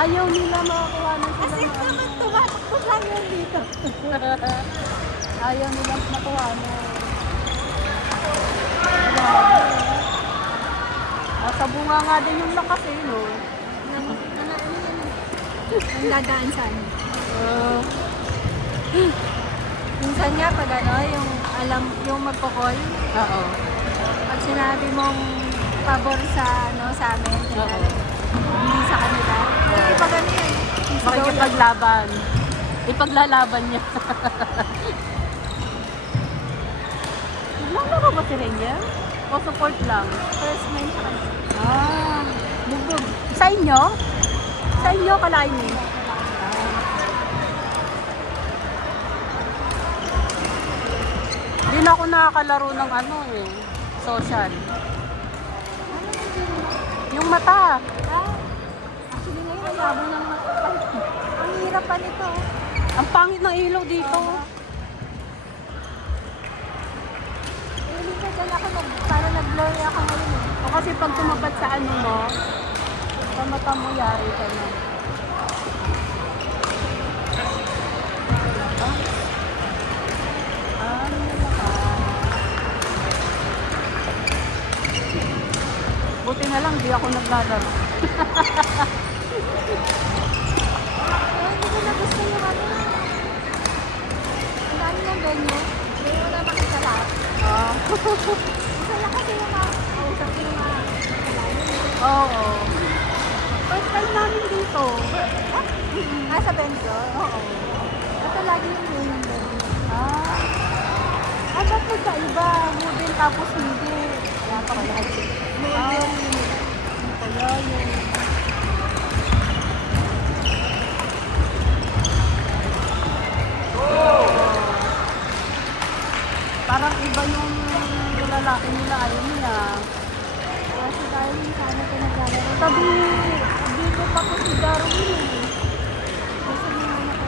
Ayaw nila makakuha na sila Kasi ng ano. naman tumatakbo lang yun dito. Ayaw nila makuha na. Grabe. Nasa bunga nga din yung lakas eh, no? Ang dadaan saan? Uh, Minsan nga pag ano, yung alam, yung magko-call, Oo. pag sinabi mong pabor sa ano sa amin, Oo. hindi sa kanila. Kasi pag ano yun, Makikipaglaban. Ipaglalaban niya. Naglalaro ba si Rainier? O support lang? first man sa kanila. Ah, bugog. Sa inyo? Sa inyo, Kalaini? Hindi na ako nakakalaro ng ano eh, social. Yung mata. Ah, actually ngayon, ang labo ng ang hirap pa nito. Ang pangit ng ilaw dito. Hindi ka dyan ako, parang nag-blurry ako ngayon eh. O kasi pag tumapat sa ano mo, sa mata mo, yari ka na. Ah, buti na lang, di ako naglalaro. Hindi ko na gusto yung ano. Ang dami ng venue. Hindi mo na makita lahat. Ah, Isa lang kasi yung kausap ko yung mga kasalanan. oo. First time namin dito. Ah, sa Benzo? Oo. Ito lagi yung yung venue. Ah, ba't magkaiba? Model tapos hindi. Kaya pa kaya kasi. Ah, ano kaya yun? Parang iba yung lalaki nila, ayaw niya. Kasi tayo yung sana ko naglalaro. Sabi, dito pa ko si Darwin eh. Gusto niyo na ako.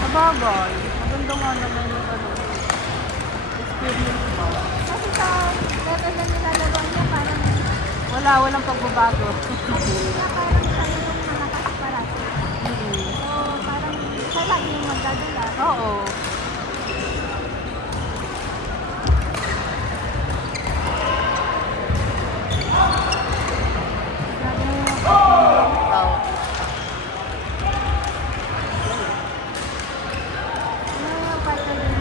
Sabagay, maganda nga naman yung ano, experience ko. Kasi sa level na nilalaro niya, parang Walang pagbabago. hindi niya parang siya yung malakas parati. Hmm. So, parang siya lagi yung magdadala. Oo. Lagi yung Oo. ano yung partner din.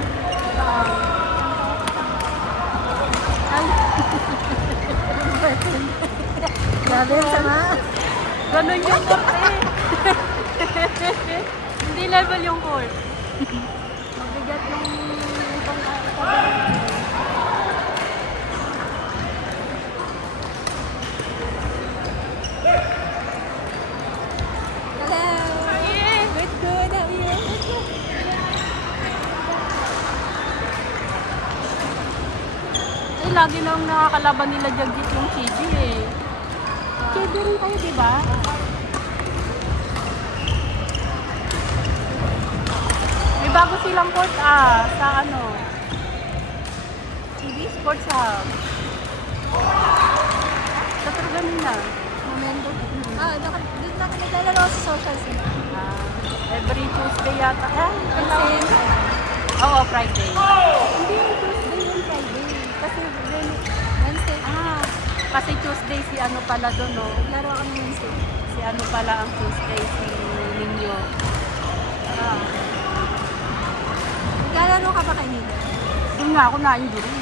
Grabe yung sama. Ganun yung court eh. Hindi level yung court. Mabigat yung itong katabi. Hello! Good. How are you? Eh, lagi nang nakakalaban nila Jagjit yung Chibi eh. Chibi rin kayo, di ba? May bago silang court sa ano, TV? Sports Hub. Sa Truganina. Momento. Doon na kami naglalaro sa social scene. Every Tuesday yata. Kasi, Oo, Friday. hindi yung Tuesday yung Friday. Kasi Wednesday. Kasi Tuesday si ano pala doon, no? Laro kami Wednesday. Si ano pala ang Tuesday, si Ninyo. Naglalaro ka pa kanina? Doon nga ako na-injury.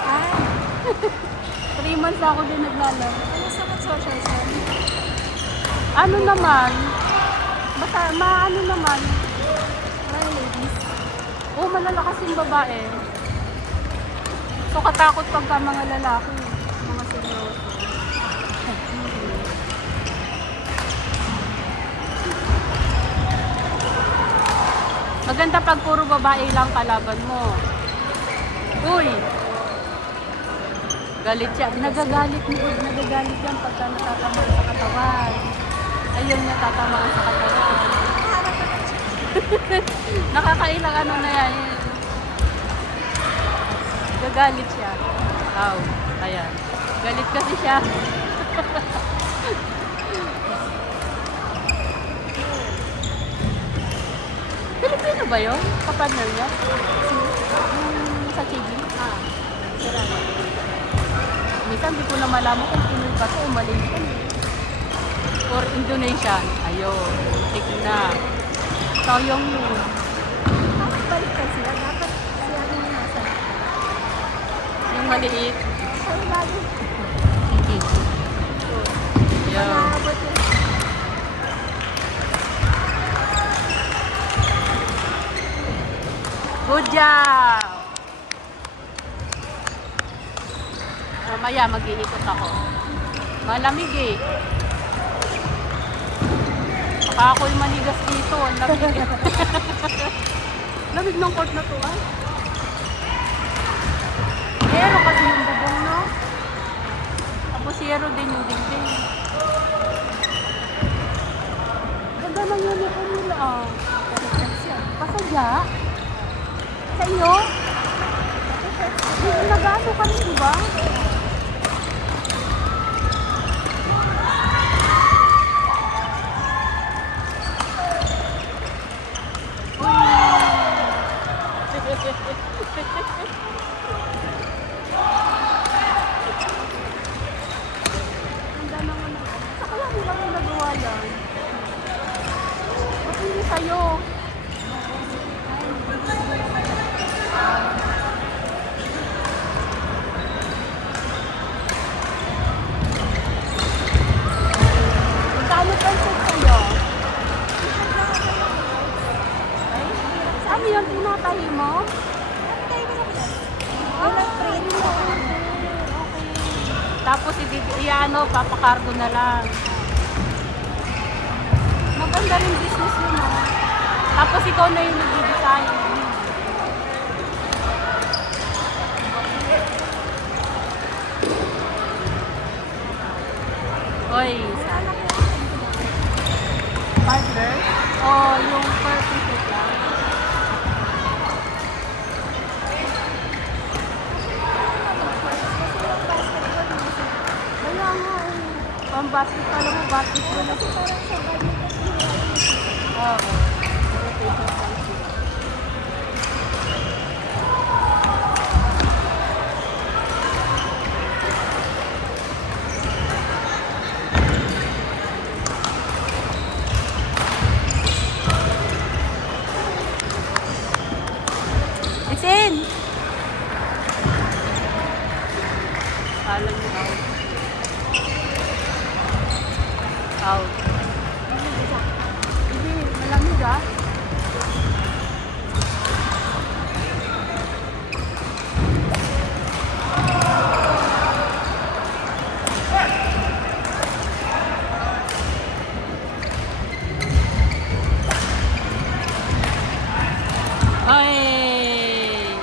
Ah, 3 months na ako din naglalaro. ano sa social scene? Ano naman? Basta, maano naman? Mga ladies. Oo, malalakas yung babae. So, katakot pagka mga lalaki. Mga seryoso. Maganda pag puro babae lang kalaban mo. Uy! Galit siya. Nagagalit yan pagka natatamaan sa katawan. Ayun niya tatamaan sa katawan. Harap naman siya. Nakakailang ano na yan. Gagalit siya. Aw, ayan. Galit kasi siya. Pilipino ba yun? Kapartner niya? Yung sa TV? Ah, sarap. Minsan di ko na malaman kung Pinoy ba ito o Malaysian. Or Indonesian. Ayun. Tik na. Sayang yun. Bakit baliktad sila? Dapat sila yung nasa. Yung maliit. Sabi lagi. Ayun. Malabot yun. Good job! Mamaya mag-iikot ako. Malamig eh. Baka ako'y manigas dito. Ang lamig eh. Lamig ng court na to ay. Zero kasi yung bubong no. Tapos zero din yung dingding. Ganda ng uniform nila ah. Baliktad siya. Pasadya. Sa iyo? Nag-ano kami, di ba? Ganda naman. Sa kaya nila yung nagawa yan? Ba't hindi sa'yo? Magkano pencil sa'yo? Ay, saan yung tinatahi mo? Walang print. Tapos ano, papakargo na lang. Maganda rin business yun ah. Tapos ikaw na yung nag-design. Oy, partner? Oh, yung per ticket lang. Kaya nga eh. Pang-basket pala mo, basketball na. Parang sa balik. Oo. Rotation lang siya. It's in! Kala niyo out. Out. Hindi, malamig ah. Ay!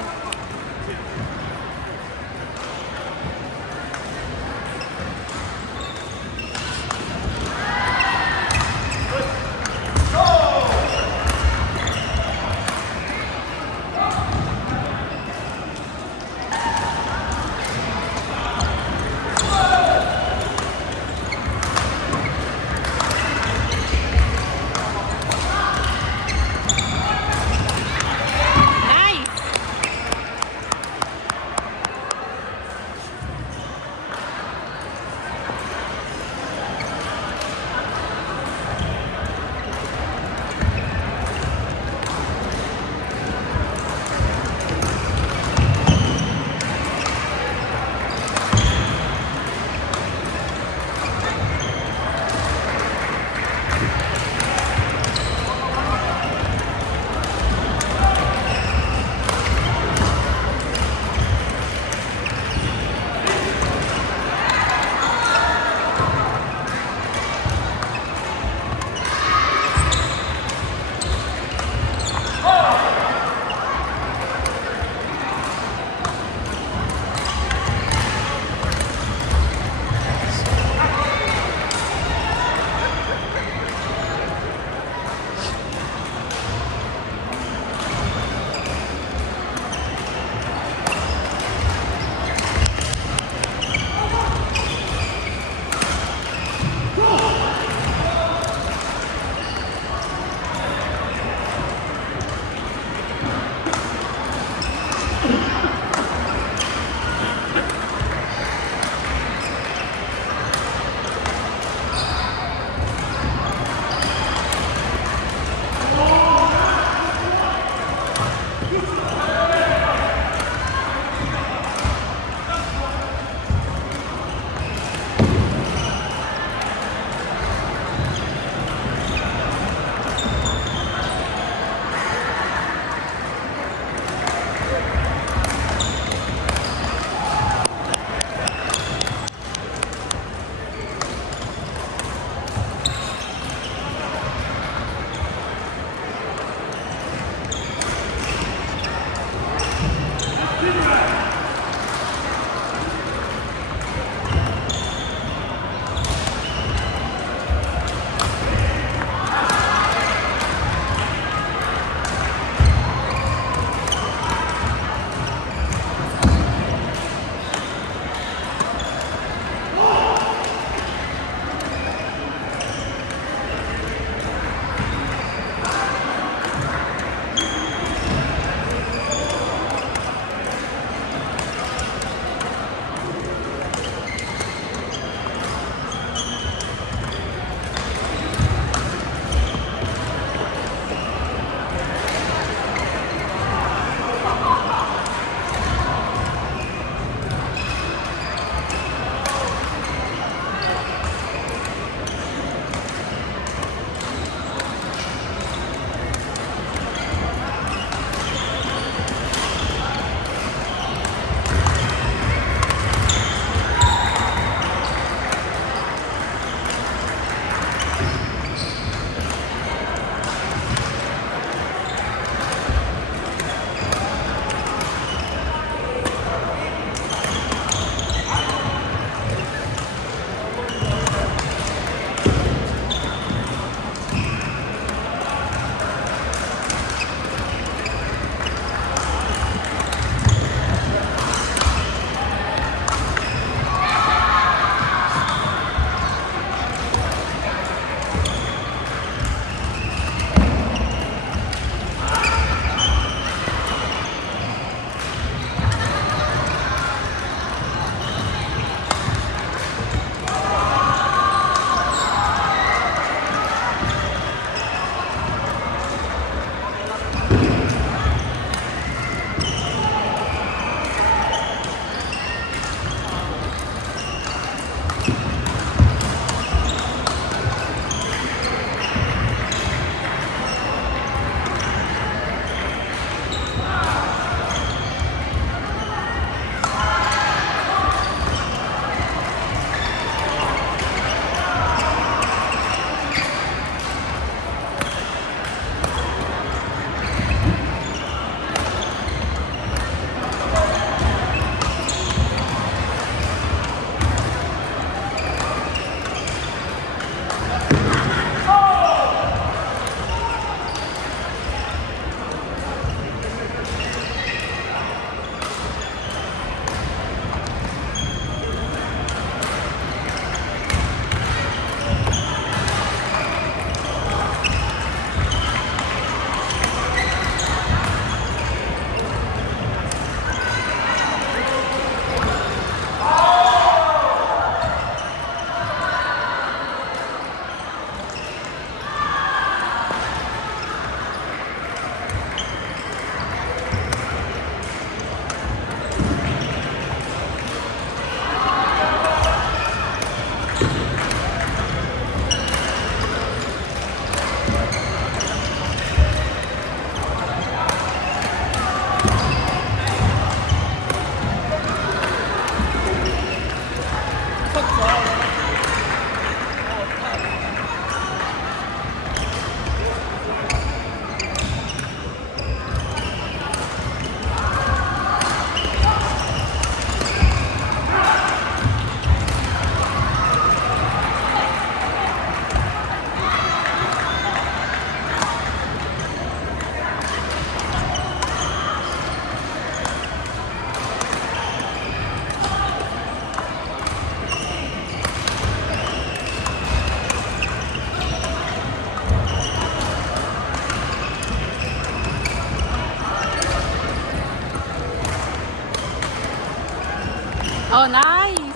Oh, nice!